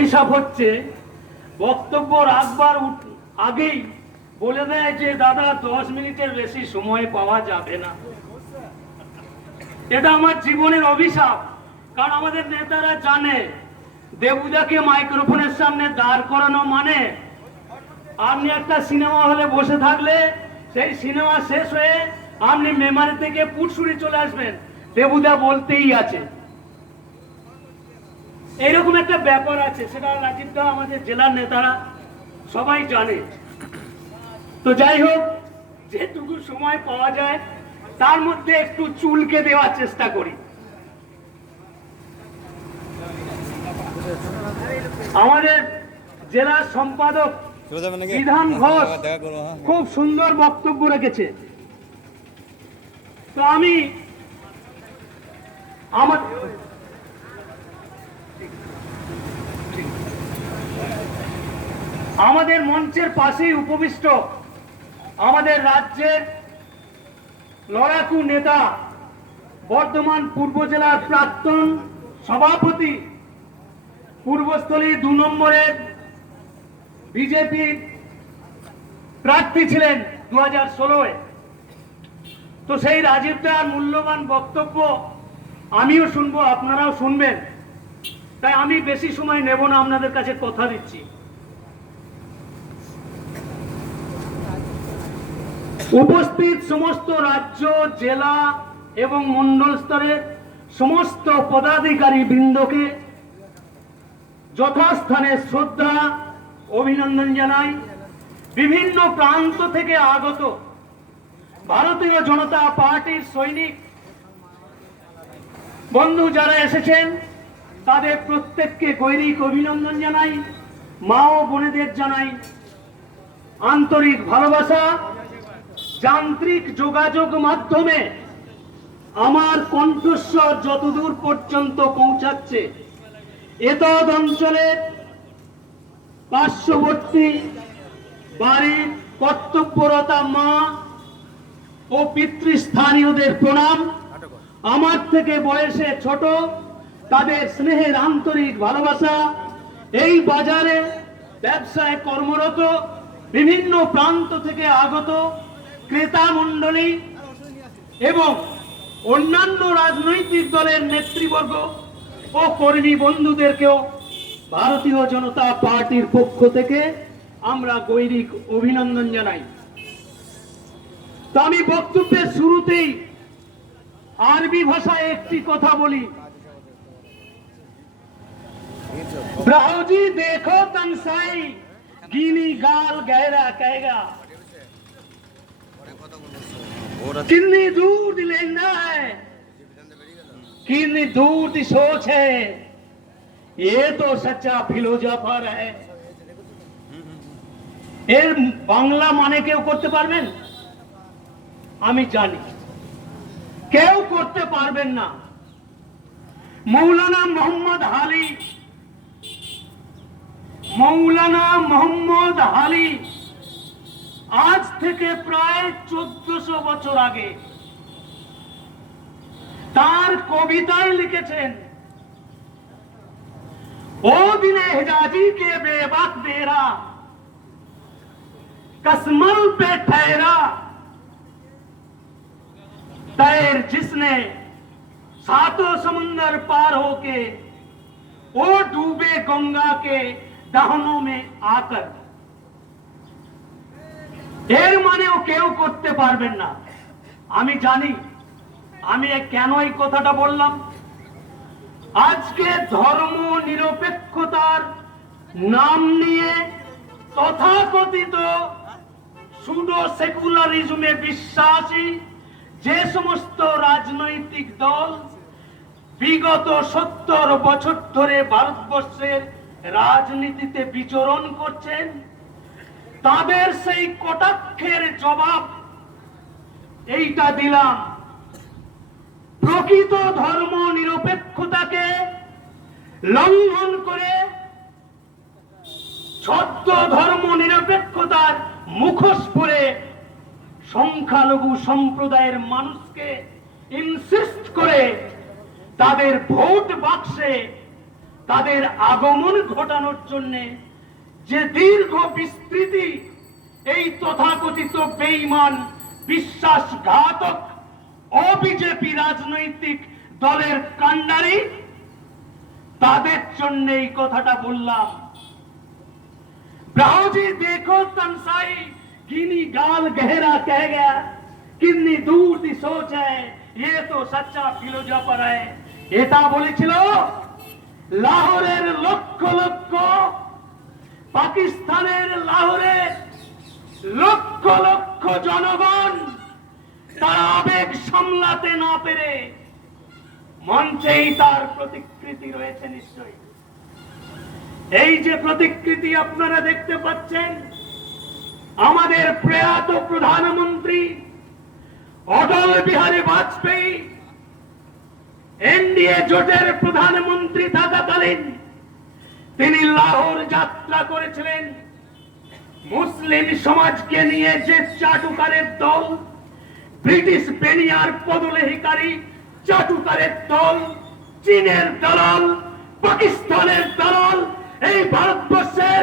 অভিশাপ হচ্ছে বক্তব্য রাখবার আগেই বলে দেয় যে দাদা 10 মিনিটের বেশি সময় পাওয়া যাবে না। এটা আমার জীবনের অভিশাপ। কারণ আমাদের নেতারা জানে দেবুদাকে মাইক্রোফোনের সামনে দাঁড় করানো মানে আপনি একটা সিনেমা হলে বসে থাকলে সেই সিনেমা শেষ হয়ে আপনি মেমারি থেকে পুটসুরি চলে আসবেন, দেবুদা বলতেই আছে। এইরকম একটা ব্যাপার আছে, সেটা রাজীবদা আমাদের জেলার নেতারা সবাই জানে। তো যাই হোক, যেটুকু সময় পাওয়া যায় তার মধ্যে একটু চুলকে দেওয়ার চেষ্টা করি। আমাদের জেলার সম্পাদক বিধান ঘোষ খুব সুন্দর বক্তব্য রেখেছে। তো আমি আমাদের মঞ্চের পাশেই উপবিষ্ট আমাদের রাজ্যের লড়াকু নেতা, বর্ধমান পূর্ব জেলার প্রাক্তন সভাপতি, পূর্বস্থলী 2 নম্বরের বিজেপি প্রার্থী ছিলেন 2016-এ। তো সেই রাজীবদার মূল্যবান বক্তব্য আমিও শুনবো, আপনারাও শুনবেন। তাই আমি বেশি সময় নেব না, আপনাদের কাছে কথা দিচ্ছি। উপস্থিত সমস্ত রাজ্য, জেলা এবং মন্ডল স্তরের সমস্ত পদাধিকারী বৃন্দকে যথাস্থানে শ্রদ্ধা অভিনন্দন জানাই। বিভিন্ন প্রান্ত থেকে আগত ভারতীয় জনতা পার্টির সৈনিক বন্ধু যারা এসেছেন তাদের প্রত্যেককে গৈরিক অভিনন্দন জানাই। মা ও বোনেদের জানাই আন্তরিক ভালোবাসা। যান্ত্রিক যোগাযোগ মাধ্যমে আমার কণ্ঠস্বর যতদূর পর্যন্ত পৌঁছাচ্ছে, এতদ অঞ্চলের পার্শ্ববর্তী বাড়ির কর্তব্যরতা মা ও পিতৃস্থানীয়দের প্রণাম। আমার থেকে বয়সে ছোট তাদের স্নেহের আন্তরিক ভালোবাসা। এই বাজারে ব্যবসায় কর্মরত বিভিন্ন প্রান্ত থেকে আগত ক্রেতা মণ্ডলী এবং অন্যান্য রাজনৈতিক দলের নেতৃবর্গ ও কর্মী বন্ধুদেরকেও ভারতীয় জনতা পার্টির পক্ষ থেকে আমরা গৈরিক অভিনন্দন জানাই। তো আমি বক্তব্যের শুরুতেই আরবি ভাষায় একটি কথা বলি। ব্রাউজি দেখো তনসাই গিনি গাল গहरा कहेगा कितनी दूर दी लेना है, कितनी दूर दी सोच है, ये तो सच्चा फिलोसफर है। এর বাংলা মানে কেউ করতে পারবেন? আমি জানি কেউ করতে পারবেন না। মৌলানা মোহাম্মদ আলী আজ থেকে প্রায় 1400 বছর আগে তার কবিতায় লিখেছেন, ও দিনে হিজাজি কে বেবাক বেরা कसमल पे ठहरा, तैर जिसने सातों समुंदर पार होके वो डूबे गंगा के दाहनों में आकर। এর মানেও কেউ করতে পারবেন না। আমি জানি আমি কেন এই কথাটা বললাম। আজকে ধর্ম নিরপেক্ষতার নাম নিয়ে তথাকথিত সুডো সেকুলারিজমে বিশ্বাসী যে সমস্ত রাজনৈতিক দল বিগত 70 বছর ধরে ভারতবর্ষের রাজনীতিতে বিচরণ করছেন, তাদের সেই কটাক্ষের জবাব এইটা দিলাম। প্রকৃত ধর্ম নিরপেক্ষতাকে লঙ্ঘন করে ছদ্ম ধর্ম নিরপেক্ষতার মুখোশ পরে সংখ্যালঘু সম্প্রদায়ের মানুষকে ইনসিস্ট করে তাদের ভোট বাক্সে তাদের আগমন ঘটানোর জন্য যে দীর্ঘ বিস্তৃতি এই তথাকথিত বেঈমান বিশ্বাসঘাতক অবিজেপি রাজনৈতিক দলের কাণ্ডারি, তাদের জন্য এই কথাটা বললাম। ब्राउजी देखो तनसाई किनी गाल गहरा कह गया, कितनी दूर की सोच है, ये तो सच्चा फिलोसोफर है। এটা বলেছিল লাহোরের লক্ষ লক্ষ, পাকিস্তানের লাহোরের লক্ষ লক্ষ জনগণ তারা আবেগ সামলাতে না পেরে মঞ্চেই তার প্রতিকৃতি রয়েছে। নিশ্চয়ই এই যে প্রতিকৃতি আপনারা দেখতে পাচ্ছেন, আমাদের প্রয়াত প্রধানমন্ত্রী অটল বিহারী বাজপেয়ী এনডিএ জোটের প্রধানমন্ত্রী থাকাকালীন তিনি লাহোর যাত্রা করেছিলেন। মুসলিম সমাজকে নিয়ে যে চাটুকারের দল, ব্রিটিশ বেনিয়ার পদলেহিকারী চাটুকারের দল, চীনের দালাল, পাকিস্তানের দালাল, এই ভারতবর্ষের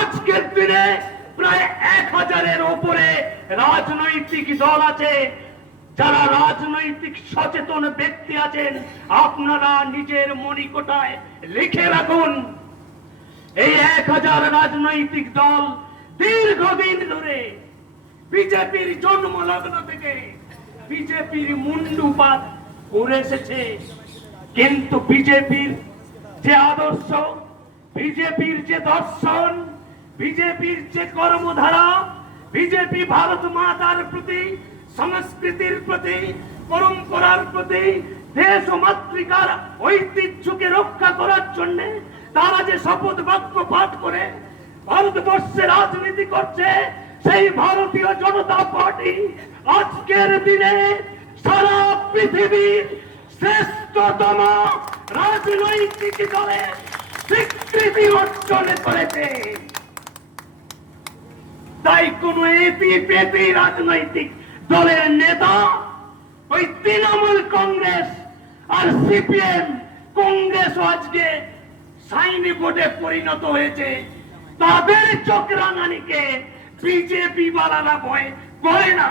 আজকের দিনে প্রায় 1000-এর উপরে রাজনৈতিক দল আছে। যারা রাজনৈতিক সচেতন ব্যক্তি আছেন, আপনারা নিজের মনিকোটায় লিখে রাখুন, এই 1000 রাজনৈতিক দল দীর্ঘদিন ধরে বিজেপির জন্মলগ্ন থেকে বিজেপির মুন্ডুপাত করে এসেছে। কিন্তু বিজেপির যে আদর্শ, বিজেপির যে দর্শন, বিজেপির যে কর্মধারা, বিজেপি ভারত মাতার প্রতি, সংস্কৃতির প্রতি, পরম্পরার প্রতি, দেশ ও মাতৃকার ঐতিহ্যকে রক্ষা করার জন্য তারা যে শপথ বাক্য পাঠ করে ভারতবর্ষে রাজনীতি করছে, সেই ভারতীয় জনতা পার্টি আজকের দিনে সারা পৃথিবীর শ্রেষ্ঠতম রাজনৈতিক দলের স্বীকৃতি অর্জন করেছে। তাই কোন এপি রাজনৈতিক দলের নেতা ওই তৃণমূল কংগ্রেস আর সিপিএম কংগ্রেস আজকে সাইনি বোর্ডে পরিণত হয়েছে, তাদের চক্রাঙানিকে বিজেপি বালারা ভয় করে না।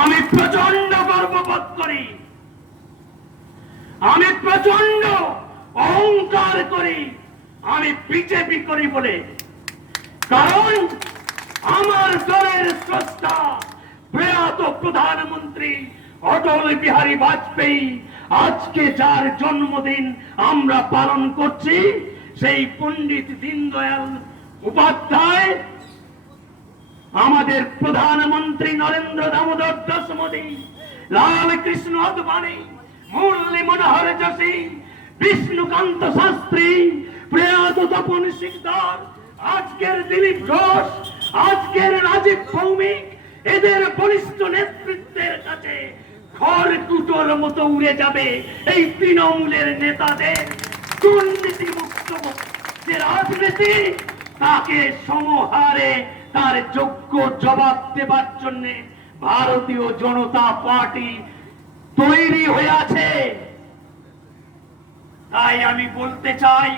আমি প্রচন্ড গর্ববোধ করি, আমি প্রচন্ড অহংকার করি, আমি বিজেপি করি বলে। কারণ আমার দলের স্রষ্টা প্রয়াত প্রধানমন্ত্রী অটল বিহারী বাজপেয়ী আজকে যার জন্মদিন আমরা পালন করছি, সেই পণ্ডিত দীনদয়াল উপাধ্যায়, আমাদের প্রধানমন্ত্রী নরেন্দ্র দামোদর দাস মোদী, লাল কৃষ্ণ আদবানী, মুরলী মনোহর যোশী, বিষ্ণুকান্ত শাস্ত্রী, প্রয়াত তপন সিকদার, আজকের দিলীপ ঘোষ, আজকের রাজীব ভৌমিক, এদের বলিষ্ঠ নেতৃত্বের কাছে খড়কুটোর মতো উড়ে যাবে এই তৃণমূলের নেতাদের দুর্নীতি মুক্ত যে রাজনীতি, তাকে সমহারে তার যোগ্য জবাব দেবার জন্য ভারতীয় জনতা পার্টি তৈরি হয়ে আছে। তাই আমি বলতে চাই,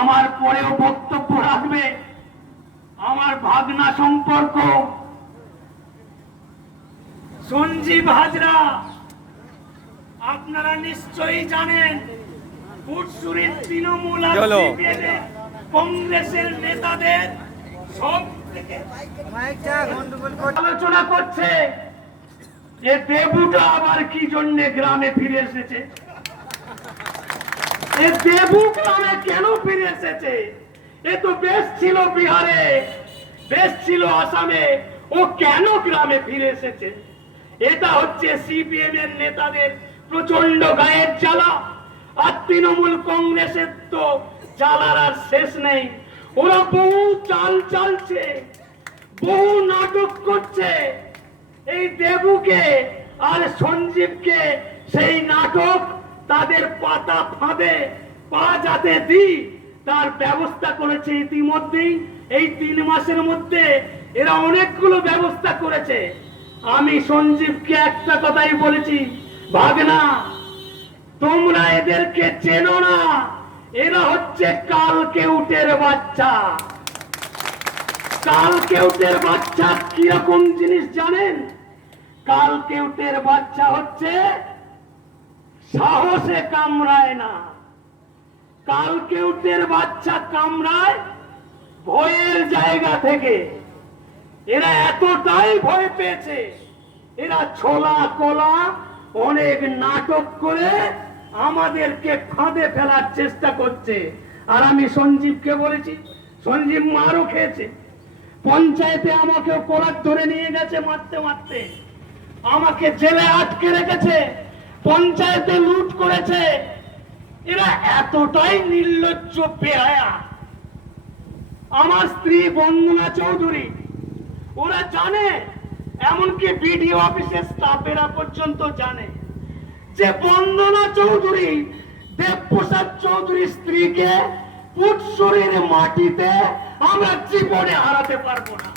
আমার পরেও বক্তব্য রাখবে আমার ভাগনা সম্পর্ক সঞ্জীব হাজরা। আপনারা নিশ্চয়ই জানেন পুরসুরের তৃণমূল কংগ্রেসের নেতাদের সব থেকে আলোচনা করছে যে দেবুটা আবার কি জন্য গ্রামে ফিরে এসেছে, এ দেবু গ্রামে কেন ফিরে এসেছে? এ তো বেশ ছিল বিহারে, বেশ ছিল আসামে, ও কেন গ্রামে ফিরে এসেছে? এটা হচ্ছে সিপিএম এর নেতাদের প্রচন্ড গায়ের জ্বালা। আর তৃণমূল কংগ্রেসের তো জ্বালার আর শেষ নেই। ওরা বহু চাল চালছে, বহু নাটক করছে। এই দেবুকে আর সঞ্জীবকে সেই নাটক তাদের পাতা ফাঁদে পা যাতে দিই তার ব্যবস্থা করেছে ইতিমধ্যেই। এই 3 মাসের মধ্যে এরা অনেকগুলো ব্যবস্থা করেছে। আমি সঞ্জীবকে একটা কথাই বলেছি, ভাগনা তোমরা এদেরকে চেনো না, এরা হচ্ছে কালকেউটের বাচ্চা। কালকেউটের বাচ্চা কিরকম জিনিস জানেন? কালকেউটের বাচ্চা হচ্ছে সাহসে কামড়ায় না, কালকেউটের বাচ্চা কামড়ায় ভয়ের জায়গা থেকে। এরা এতটাই ভয় পেয়েছে, এরা ছোলা কলা অনেক নাটক করে আমাদেরকে ফাঁদে ফেলার চেষ্টা করছে। আর আমি সঞ্জীবকে বলেছি, সঞ্জীব মারও খেয়েছে। পঞ্চায়েতে আমাকে কলার ধরে নিয়ে গেছে মারতে মারতে, আমাকে জেলে আটকে রেখেছে, পঞ্চায়েতে লুট করেছে। এরা এতটাই নির্লজ্জ বেহায়া। আমার স্ত্রী বন্দনা চৌধুরী, ওরা জানে, এমনকি বিডিও অফিসের স্টাফেরা পর্যন্ত জানে যে বন্দনা চৌধুরী দেবপ্রসাদ চৌধুরীর স্ত্রীকে পুটশরীর মাটিতে আমরা জীবনে হারাতে পারবো না।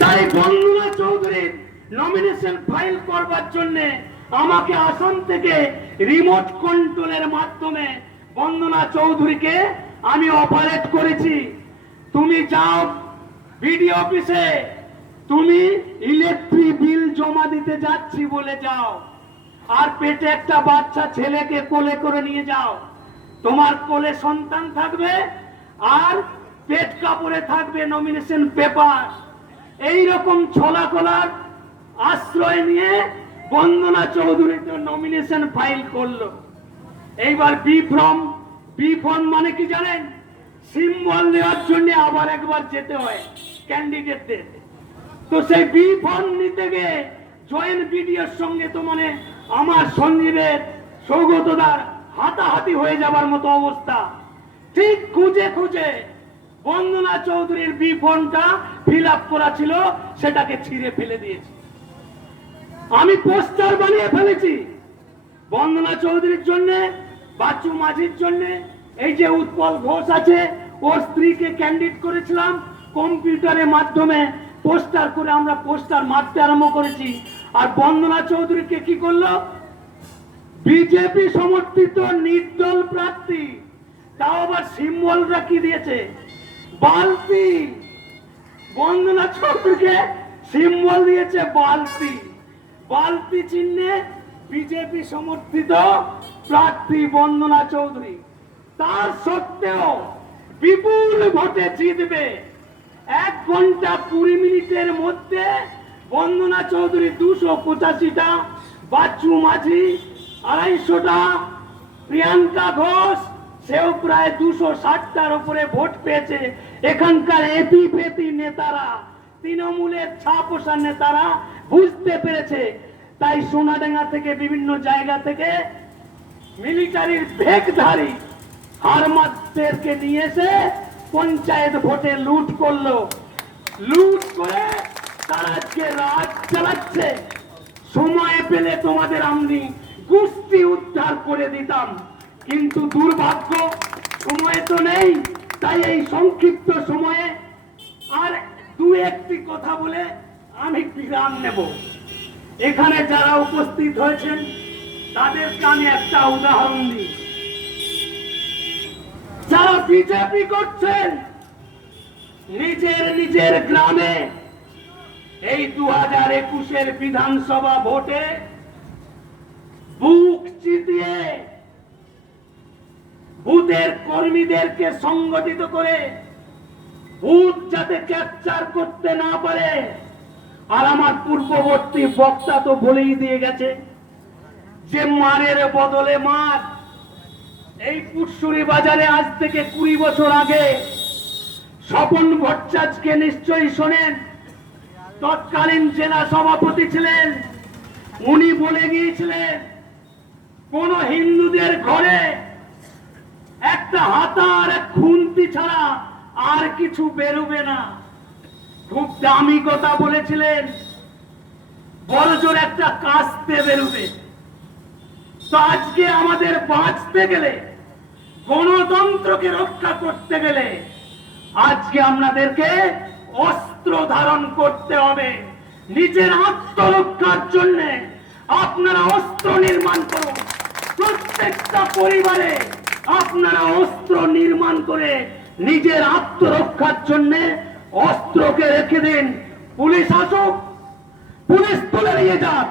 তাই বন্দনা চৌধুরীর নমিনেশন ফাইল করবার জন্য আমাকে আসাম থেকে রিমোট কন্ট্রোলের মাধ্যমে বন্দনা চৌধুরীকে আমি অপারেট করেছি। তুমি যাও বিডিও অফিসে, তুমি ইলেকট্রিক বিল জমা দিতে যাচ্ছি বলে যাও, আর পেটে একটা বাচ্চা ছেলেকে কোলে করে নিয়ে যাও। তোমার কোলে সন্তান থাকবে আর পেট কাপড়ে থাকবে নমিনেশন পেপার। এই রকম ছলা কলার আশ্রয় নিয়ে বন্দনা চৌধুরী তো নমিনেশন ফাইল করলো। এইবার বি ফর্ম মানে কি জানেন? সিম্বল দেওয়ার জন্য আবার একবার যেতে হয় ক্যান্ডিডেটদের। তো সেই বি ফর্ম নিতে গিয়ে জয়েন্ট বিডিওর সঙ্গে তো মানে আমার সঞ্জীবের সৌগতদার হাতাহাতি হয়ে যাবার মতো অবস্থা। ঠিক খুঁজে খুঁজে বন্দনা চৌধুরীর বি ফর্মটা ফিল আপ করা ছিল, সেটাকে ছিঁড়ে ফেলে দিয়েছি। আমি পোস্টার বানিয়ে ফেলেছি বন্দনা চৌধুরীর জন্য, বাচ্চু মাঝির জন্য। এই যে উৎপল ঘোষ আছে, ওর স্ত্রীকে ক্যান্ডিডেট করেছিলাম কম্পিউটারের মাধ্যমে পোস্টার করে, আমরা পোস্টার মারতে আরম্ভ করেছি। আর বন্দনা চৌধুরীকে কি করলো? বিজেপি সমর্থিত নির্দল প্রার্থী, তাও আবার সিম্বলরা কি দিয়েছে? বালতি। বন্দনা চৌধুরীকে সিম্বল দিয়েছে বালতি। বালতি চিহ্নে বিজেপি সমর্থিত প্রার্থী বন্দনা চৌধুরী। তার সত্ত্বেও বিপুল ভোটে জিতবে। 1 ঘন্টা 20 মিনিটের মধ্যে বন্দনা চৌধুরী 285টা, বাচ্চু মাঝি 250টা, প্রিয়াঙ্কা ঘোষ সেও প্রায় 260টার উপরে ভোট পেয়েছে। এখানকার এপিপেপি নেতারা, তৃণমূলের ছাপোষা নেতারা বুঝতে পেরেছে। তাই সোনাডাঙ্গা থেকে বিভিন্ন জায়গা থেকে মিলিটারির ভেকধারী হারমাতদেরকে নিয়ে এসে পঞ্চায়েত ভোটে লুট করলো। লুট করে তারা আজকে রাজ চালাচ্ছে। সময় পেলে তোমাদের আমি গোষ্ঠী উদ্ধার করে দিতাম, কিন্তু দুর্ভাগ্য সময় তো নেই। তাই এই সংক্ষিপ্ত সময়ে আর 2-1টি কথা বলে আমি বিরাম নেব। এখানে যারা উপস্থিত হয়েছেন তাদেরকে আমি একটা উদাহরণ দিই। যারা বিজেপি করছেন নিজের নিজের গ্রামে এই 2021-এর বিধানসভা ভোটে বুক চিতিয়ে বুথের কর্মীদেরকে সংগঠিত করে বুথ যাতে ক্যাপচার করতে না পারে। আর আমার পূর্ববর্তী বক্তা তো বলেই দিয়ে গেছে যে মারের বদলে মার। এই পুটসুরি বাজারে আজ থেকে 20 বছর আগে স্বপন ভট্টাচার্যকে নিশ্চয়ই শোনেন, তৎকালীন জেলা সভাপতি ছিলেন। উনি বলে গিয়েছিলেন কোন হিন্দুদের ঘরে একটা হাতা আর এক খুন্তি ছাড়া আর কিছু বেরোবে না। খুব দামি কথা বলেছিলেন, বড়জোর একটা কাস্তে বেরোবে। তো আজকে আমাদের বাঁচতে গেলে, গণতন্ত্রকে রক্ষা করতে গেলে আজকে আমাদেরকে অস্ত্র ধারণ করতে হবে। নিজের আত্মরক্ষার জন্য আপনারা অস্ত্র নির্মাণ করুন। প্রত্যেকটা পরিবারে আপনারা অস্ত্র নির্মাণ করে নিজের আত্মরক্ষার জন্য অস্ত্রকে রেখে দিন। পুলিশ আসুক, পুলিশ তুলে নিয়ে যাক।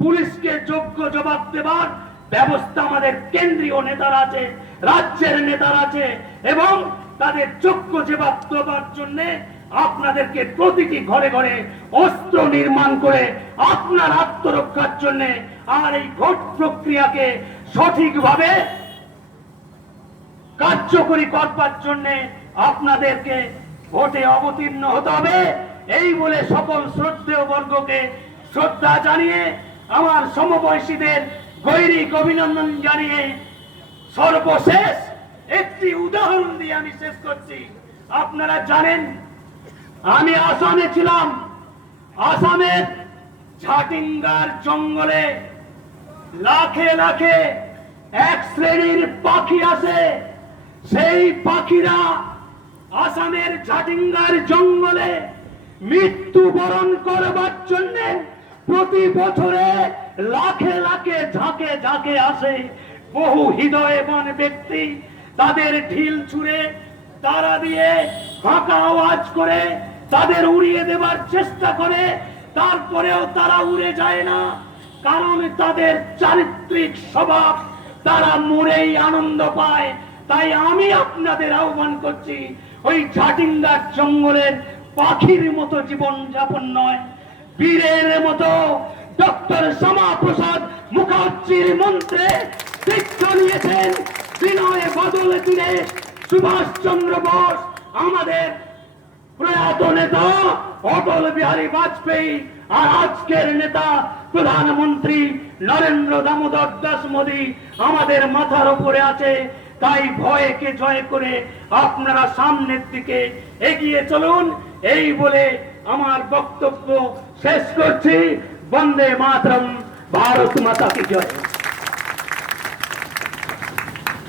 পুলিশকে যোগ্য জবাব দেবার ব্যবস্থা আমাদের কেন্দ্রীয় নেতারা আছে, রাজ্যের নেতারা আছে, এবং তাদের যোগ্য জবাব দেবার জন্য আপনাদেরকে প্রতিটি ঘরে ঘরে অস্ত্র নির্মাণ করে আপনার আত্মরক্ষার জন্য আর এই ভোট প্রক্রিয়াকে সঠিকভাবে কার্যকরী করবার জন্য আপনাদেরকে ভোটে অবতীর্ণ হতে হবে। এই বলে সকল শ্রদ্ধেয় বর্গকে শ্রদ্ধা জানিয়ে, আমার সমবয়সীদের গৈরিক অভিনন্দন জানিয়ে সর্বশেষ একটি উদাহরণ দিয়ে আমি শেষ করছি। আপনারা জানেন আমি আসামে ছিলাম। আসামের ঝাটিঙ্গার জঙ্গলে লাখে লাখে এক শ্রেণীর পাখি আছে। সেই পাখিরা আসামের ঝাটিঙ্গার জঙ্গলে মৃত্যুবরণ করবার জন্য প্রতি বছরে লাখে লাখে ঝাঁকে ঝাঁকে আসে। বহু হৃদয়বান ব্যক্তি তাদের ঢিল ছুঁড়ে তারা দিয়ে ফাঁকা আওয়াজ করে তাদের উড়িয়ে দেবার চেষ্টা করে, তারপরেও তারা উড়ে যায় না, কারণ তাদের চারিত্রিক স্বভাব, তারা মরেই আনন্দ পায়। তাই আমি আপনাদের আহ্বান করছি, ওই ঝাটিঙ্গার জঙ্গলের পাখির মতো জীবন যাপন নয়, বীরের মতো ডক্টর শ্যামাপ্রসাদ মুখার্জির মন্ত্রে দীক্ষা নিয়েছেন বিনয় বাদল দীনেশ সুভাষ চন্দ্র বোস, আমাদের প্রয়াত নেতা অটল বিহারী বাজপেয়ী, আর আজকের নেতা প্রধানমন্ত্রী নরেন্দ্র দামোদর দাস মোদী আমাদের মাথার উপরে আছে। তাই ভয়কে জয় করে আপনারা সামনের দিকে এগিয়ে চলুন। এই বলে আমার বক্তব্য শেষ করছি। বন্দে মাতরম, ভারত মাতা কি জয়।